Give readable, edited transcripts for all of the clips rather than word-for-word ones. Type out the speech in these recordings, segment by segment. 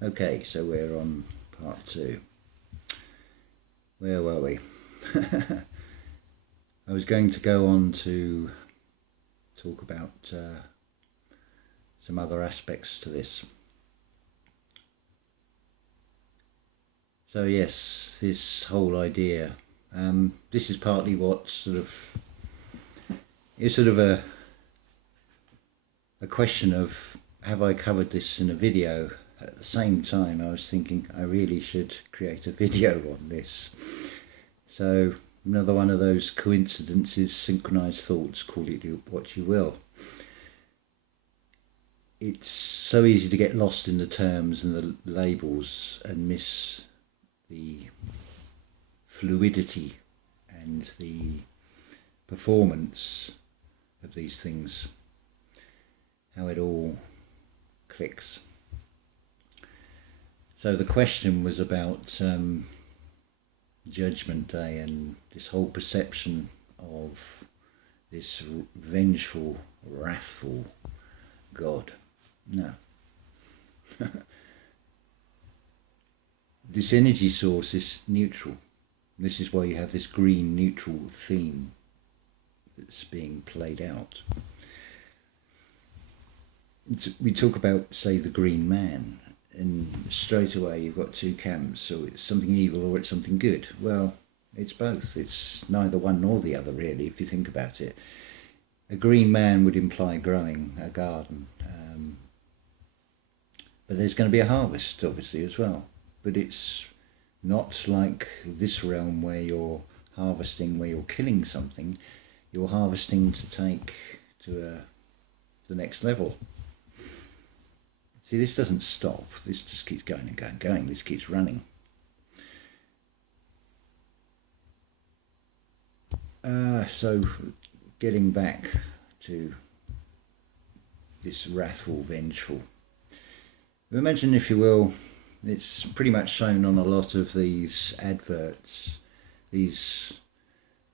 Okay, so we're on part 2. Where were we? I was going to go on to talk about some other aspects to this. So yes, this whole idea, this is partly what is sort of a question of, have I covered this in a video? At the same time, I was thinking I really should create a video on this. So another one of those coincidences, synchronized thoughts, call it what you will. It's so easy to get lost in the terms and the labels and miss the fluidity and the performance of these things, how it all clicks. So the question was about Judgment Day and this whole perception of this vengeful, wrathful God. No. This energy source is neutral. This is why you have this green neutral theme that's being played out. We talk about, say, the green man, and straight away you've got two camps, so it's something evil or it's something good. Well, it's both. It's neither one nor the other, really, if you think about it. A green man would imply growing a garden, but there's going to be a harvest, obviously, as well. But it's not like this realm where you're harvesting, where you're killing something. You're harvesting to take to the next level. See, this doesn't stop. This just keeps going and going and going. This keeps running. So getting back to this wrathful, vengeful. Imagine, if you will, it's pretty much shown on a lot of these adverts, these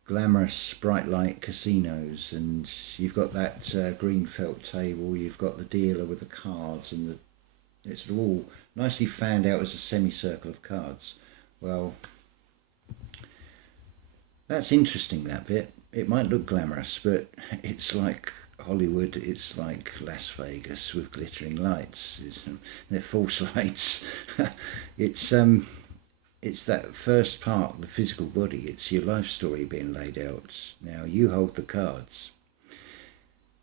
glamorous bright light casinos, and you've got that green felt table, you've got the dealer with the cards, and it's all nicely fanned out as a semicircle of cards. Well, that's interesting, that bit. It might look glamorous, but it's like Hollywood, it's like Las Vegas with glittering lights. They're false lights. It's that first part, the physical body. It's your life story being laid out. Now you hold the cards.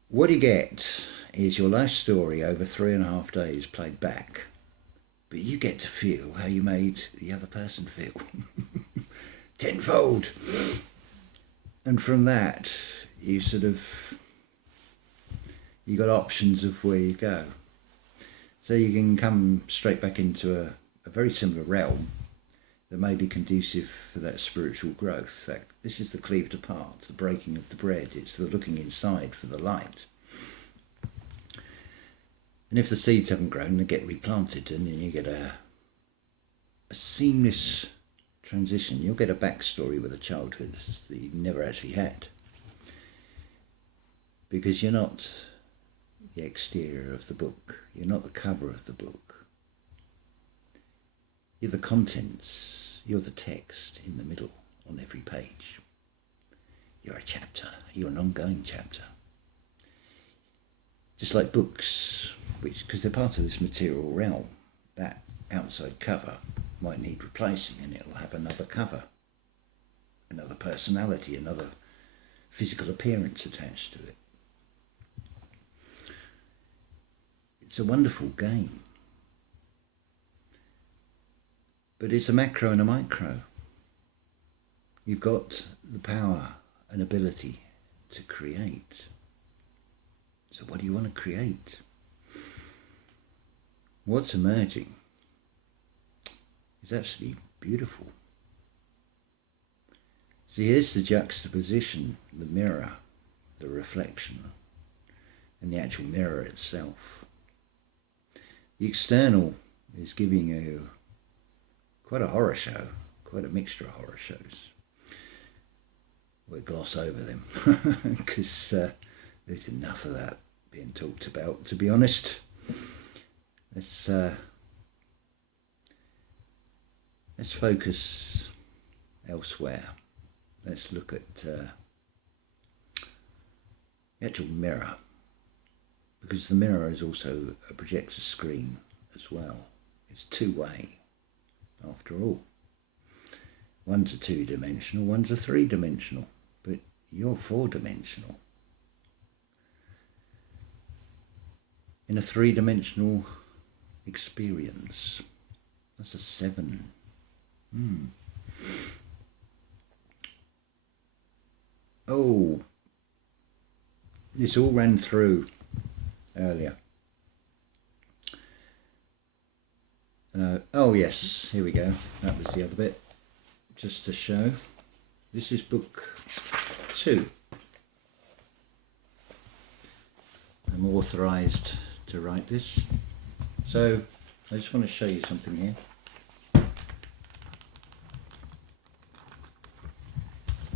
What you get is your life story over 3.5 days played back, but you get to feel how you made the other person feel. Tenfold. And from that, you got options of where you go. So you can come straight back into a very similar realm that may be conducive for that spiritual growth. This is the cleaved apart, the breaking of the bread. It's the looking inside for the light. And if the seeds haven't grown, they get replanted, and then you get a seamless transition. You'll get a backstory with a childhood that you never actually had. Because you're not the exterior of the book. You're not the cover of the book. You're the contents. You're the text in the middle on every page. You're a chapter. You're an ongoing chapter. Just like books, because they're part of this material realm, that outside cover might need replacing, and it'll have another cover, another personality, another physical appearance attached to it. It's a wonderful game. But it's a macro and a micro. You've got the power and ability to create. So what do you want to create? What's emerging is absolutely beautiful. See, here's the juxtaposition, the mirror, the reflection, and the actual mirror itself. The external is giving you quite a horror show, quite a mixture of horror shows. We'll gloss over them because there's enough of that being talked about, to be honest. Let's let's focus elsewhere. Let's look at the actual mirror, because the mirror is also a projector screen as well. It's two-way, after all. One's a two-dimensional, one's a three-dimensional, but you're four-dimensional. In a three-dimensional experience, that's a 7. Oh, this all ran through earlier. Oh yes, here we go. That was the other bit. Just to show, this is book 2. I'm authorised to write this. So I just want to show you something here.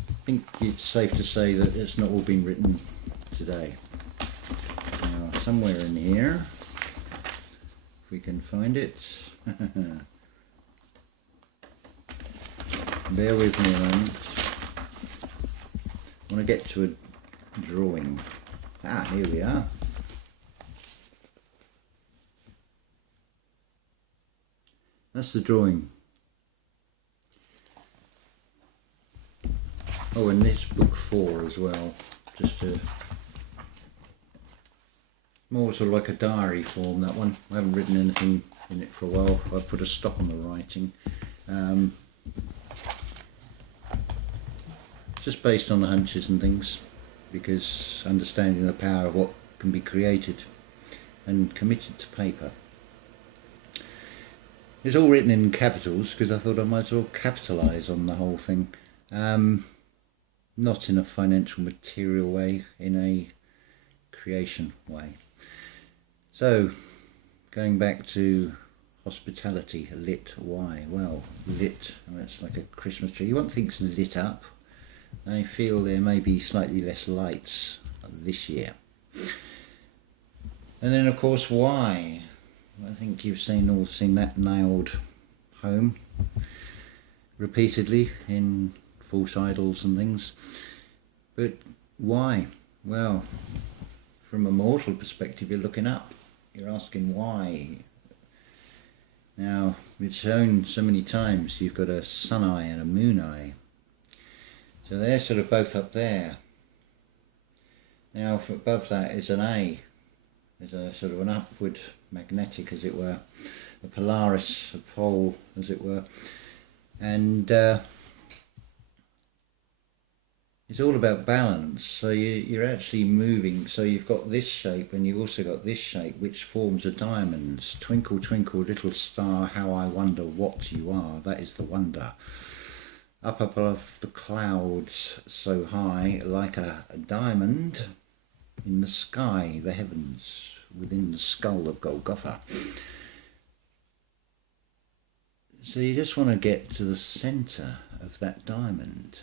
I think it's safe to say that it's not all been written today. Now, somewhere in here, if we can find it. Bear with me a moment. I want to get to a drawing. Here we are. That's the drawing. Oh, and this book 4 as well, just to more sort of like a diary form, that one. I haven't written anything in it for a while. I've put a stop on the writing. Just based on the hunches and things, because understanding the power of what can be created and committed to paper. It's all written in capitals because I thought I might as well capitalise on the whole thing. Not in a financial material way, in a creation way. So, going back to hospitality, lit, why? Well, lit, that's like a Christmas tree. You want things lit up. I feel there may be slightly less lights this year. And then of course, why? I think you've seen that nailed home repeatedly in false idols and things. But why? Well, from a mortal perspective, you're looking up. You're asking why. Now, it's shown so many times you've got a sun eye and a moon eye. So they're sort of both up there. Now, above that is an A. There's a sort of an upward magnetic, as it were, a Polaris, a pole, as it were. And it's all about balance. So you're actually moving. So you've got this shape and you've also got this shape, which forms a diamond. Twinkle, twinkle, little star, how I wonder what you are. That is the wonder. Up above the clouds so high, like a diamond in the sky, the heavens, within the skull of Golgotha. So you just want to get to the centre of that diamond.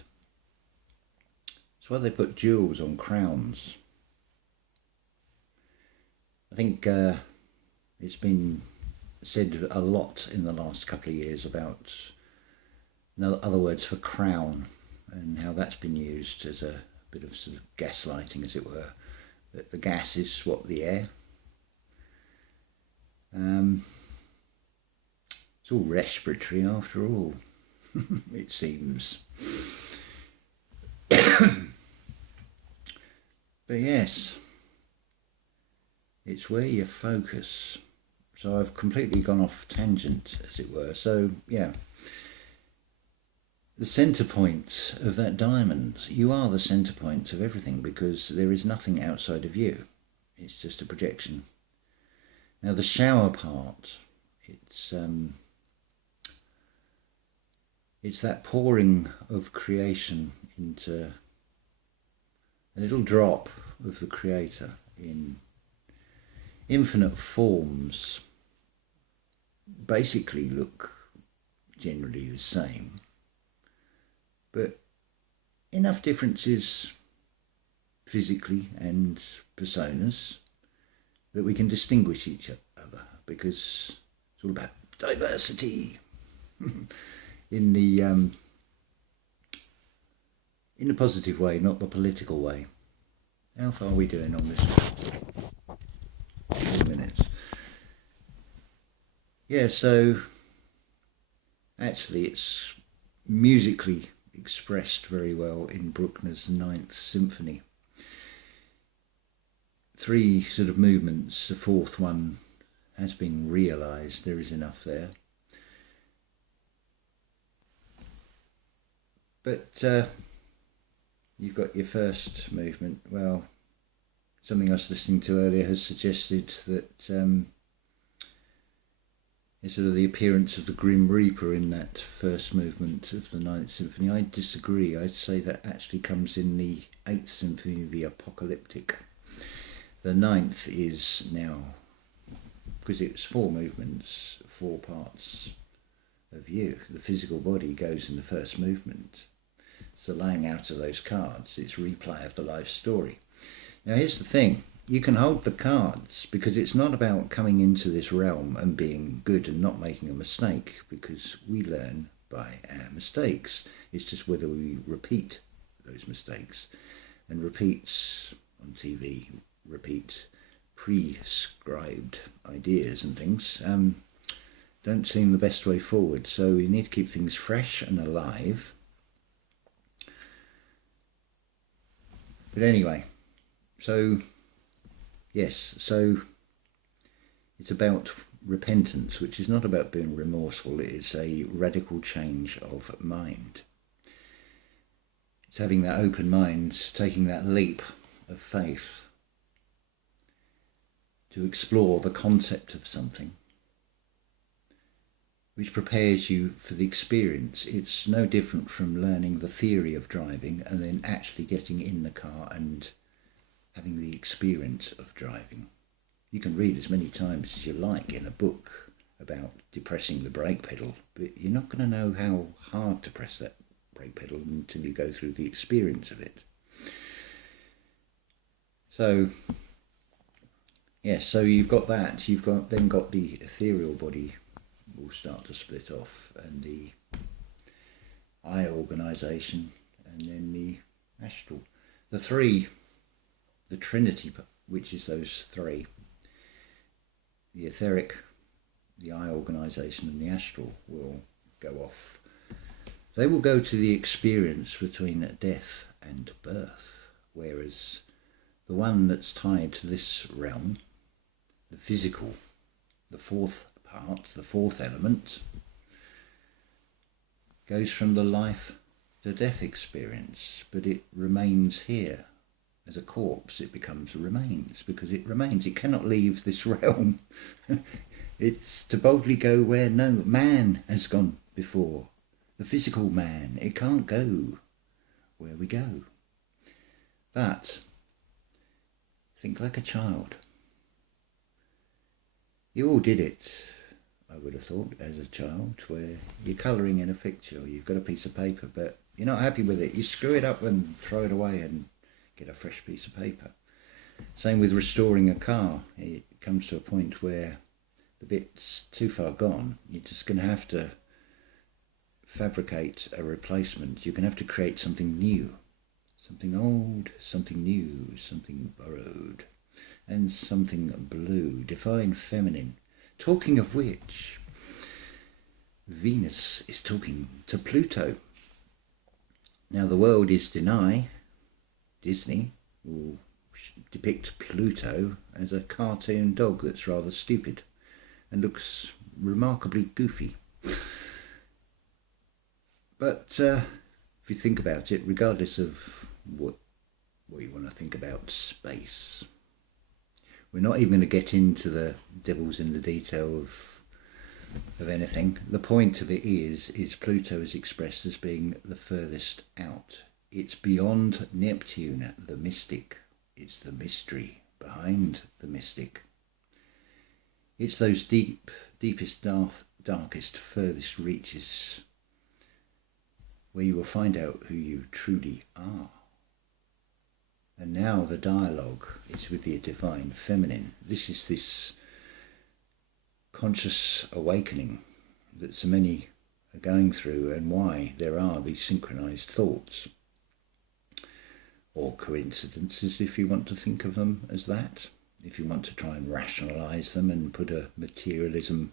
That's why they put jewels on crowns. I think it's been said a lot in the last couple of years about, in other words, for crown, and how that's been used as a bit of sort of gaslighting, as it were. That the gas is what, the air. It's all respiratory after all, it seems. But yes, it's where you focus. So I've completely gone off tangent, as it were. So yeah, the centre point of that diamond, you are the centre point of everything, because there is nothing outside of you. It's just a projection. Now the shower part, it's that pouring of creation into a little drop of the Creator in infinite forms. Basically look generally the same, but enough differences physically and personas that we can distinguish each other, because it's all about diversity. in the positive way, not the political way. How far are we doing on this? 4 minutes. Yeah, so actually it's musically expressed very well in Bruckner's Ninth Symphony. 3 sort of movements, the 4th one has been realised, there is enough there. But you've got your first movement. Well, something I was listening to earlier has suggested that it's sort of the appearance of the Grim Reaper in that first movement of the Ninth Symphony. I disagree. I'd say that actually comes in the 8th Symphony, the Apocalyptic. The 9th is now, because it's 4 movements, 4 parts of you. The physical body goes in the first movement. It's the laying out of those cards. It's replay of the life story. Now here's the thing. You can hold the cards because it's not about coming into this realm and being good and not making a mistake, because we learn by our mistakes. It's just whether we repeat those mistakes. And repeats on TV, repeat prescribed ideas and things don't seem the best way forward. So we need to keep things fresh and alive. But anyway, so yes, so it's about repentance, which is not about being remorseful. It is a radical change of mind. It's having that open mind, taking that leap of faith to explore the concept of something, which prepares you for the experience. It's no different from learning the theory of driving and then actually getting in the car and having the experience of driving. You can read as many times as you like in a book about depressing the brake pedal, but you're not going to know how hard to press that brake pedal until you go through the experience of it. So, yes, so you've got that. You've then got the ethereal body will start to split off, and the eye organisation, and then the astral. The Trinity, which is those 3, the etheric, the eye organisation and the astral will go off. They will go to the experience between death and birth, whereas the one that's tied to this realm, the physical, the 4th part, the 4th element, goes from the life to death experience, but it remains here. As a corpse, it remains, because it remains. It cannot leave this realm. It's to boldly go where no man has gone before. The physical man, it can't go where we go. But think like a child. You all did it, I would have thought, as a child, where you're colouring in a picture, or you've got a piece of paper, but you're not happy with it. You screw it up and throw it away and get a fresh piece of paper. Same with restoring a car. It comes to a point where the bit's too far gone. You're just going to have to fabricate a replacement. You're going to have to create something new. Something old, something new, something borrowed, and something blue, divine feminine. Talking of which, Venus is talking to Pluto. Now the world is Disney will depict Pluto as a cartoon dog that's rather stupid and looks remarkably goofy. But if you think about it, regardless of what you want to think about space, we're not even going to get into the devils in the detail of anything. The point of it is Pluto is expressed as being the furthest out. It's beyond Neptune, the mystic. It's the mystery behind the mystic. It's those deepest, darkest, furthest reaches where you will find out who you truly are. And now the dialogue is with the divine feminine. This is this conscious awakening that so many are going through and why there are these synchronized thoughts, or coincidences if you want to think of them as that, if you want to try and rationalize them and put a materialism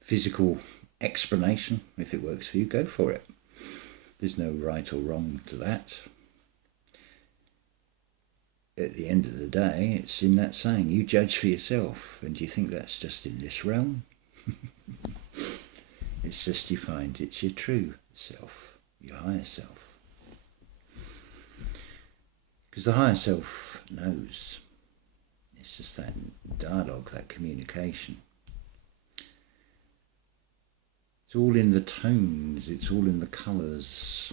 physical explanation. If it works for you, go for it. There's no right or wrong to that. At the end of the day, it's in that saying, you judge for yourself. And do you think that's just in this realm? It's just you find it's your true self, your higher self. Because the higher self knows. It's just that dialogue, that communication. It's all in the tones, it's all in the colours,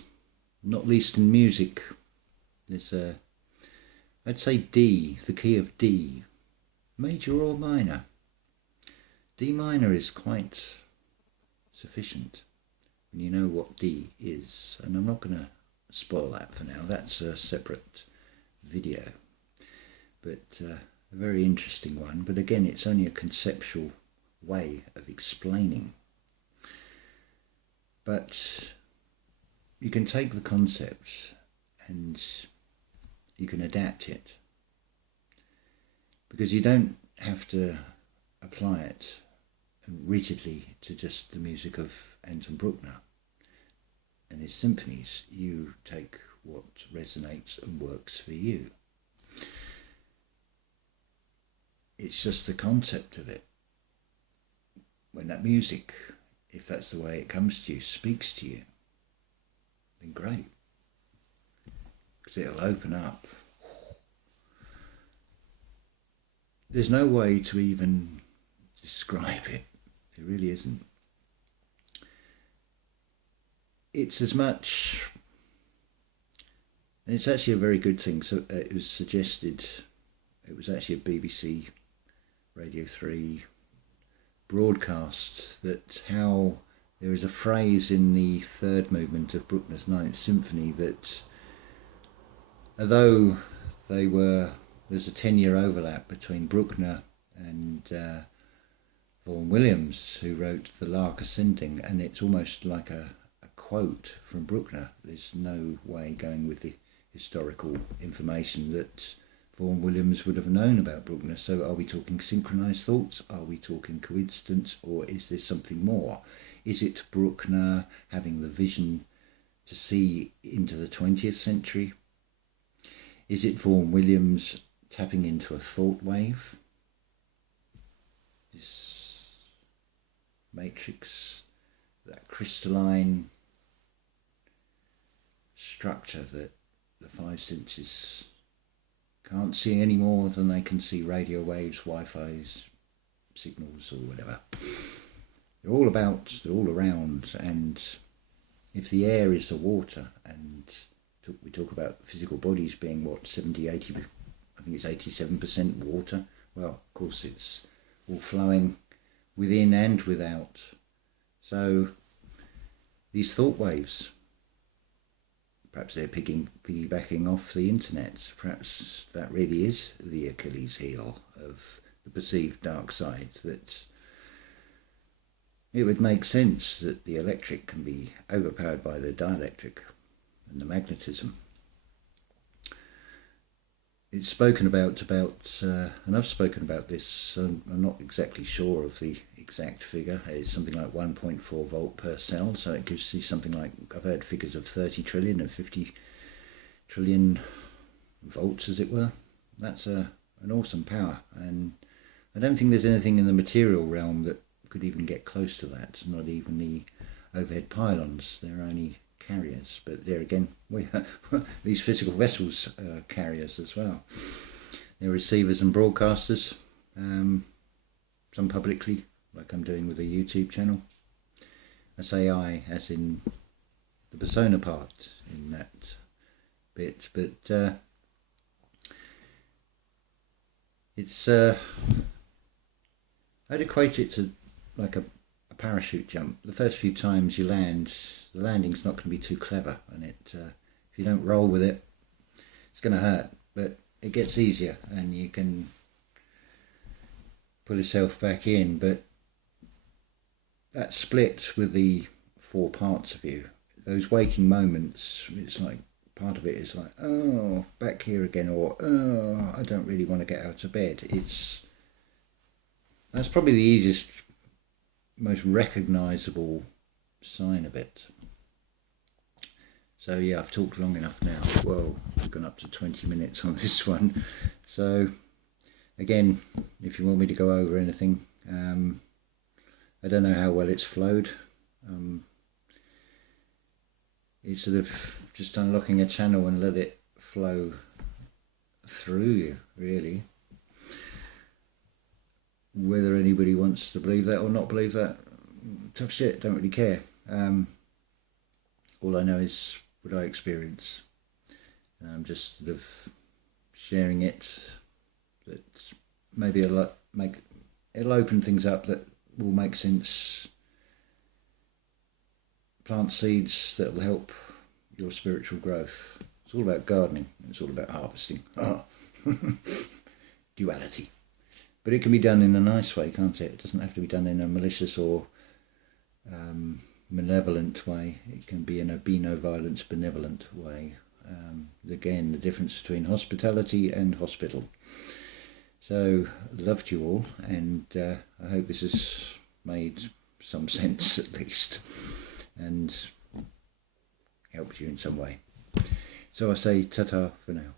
not least in music. There's I'd say D, the key of D, major or minor. D minor is quite sufficient when you know what D is, and I'm not going to spoil that for now, that's a separate video, but a very interesting one. But again, it's only a conceptual way of explaining. But you can take the concept and you can adapt it, because you don't have to apply it rigidly to just the music of Anton Bruckner and his symphonies. You take what resonates and works for you. It's just the concept of it. When that music, if that's the way it comes to you, speaks to you, then great. Because it'll open up. There's no way to even describe it. There really isn't. It's as much, and it's actually a very good thing. So it was suggested, it was actually a BBC Radio 3 broadcast, that how there is a phrase in the third movement of Bruckner's Ninth Symphony that although there's a 10-year overlap between Bruckner and Vaughan Williams, who wrote The Lark Ascending, and it's almost like a quote from Bruckner. There's no way going with the historical information that Vaughan Williams would have known about Bruckner. So are we talking synchronized thoughts? Are we talking coincidence? Or is there something more? Is it Bruckner having the vision to see into the 20th century? Is it Vaughan Williams tapping into a thought wave? This matrix, that crystalline structure that the five senses can't see any more than they can see radio waves, Wi-Fi's, signals, or whatever. They're all around, and if the air is the water, and we talk about physical bodies being what, 70, 80, I think it's 87% water. Well, of course it's all flowing within and without. So these thought waves, perhaps they're piggybacking off the internet. Perhaps that really is the Achilles heel of the perceived dark side, that it would make sense that the electric can be overpowered by the dielectric and the magnetism. It's spoken about and I've spoken about this, so I'm not exactly sure of the exact figure. It's something like 1.4 volt per cell, so it gives you something like, I've heard figures of 30 trillion and 50 trillion volts, as it were. That's an awesome power, and I don't think there's anything in the material realm that could even get close to that, not even the overhead pylons. They're only carriers, but there again, these physical vessels are carriers as well. They're receivers and broadcasters, some publicly, like I'm doing with a YouTube channel. I say I, as in the persona part in that bit, but it's I'd equate it to like a parachute jump. The first few times you land, the landing's not going to be too clever, and if you don't roll with it, it's going to hurt, but it gets easier and you can pull yourself back in. But that split with the four parts of you. Those waking moments, it's like part of it is like, oh, back here again, or oh, I don't really want to get out of bed. That's probably the easiest, most recognisable sign of it. So yeah, I've talked long enough now. Well, we've gone up to 20 minutes on this one. So again, if you want me to go over anything, I don't know how well it's flowed. It's sort of just unlocking a channel and let it flow through you, really. Whether anybody wants to believe that or not believe that, tough shit, don't really care. All I know is what I experience. I'm just sort of sharing it. That maybe it'll open things up that will make sense. Plant seeds that will help your spiritual growth. It's all about gardening. It's all about harvesting. Duality. But it can be done in a nice way, can't it? It doesn't have to be done in a malicious or malevolent way. It can be in a be no violence, benevolent way. Again, the difference between hospitality and hospital. So, love to you all, and I hope this has made some sense at least, and helped you in some way. So I say ta-ta for now.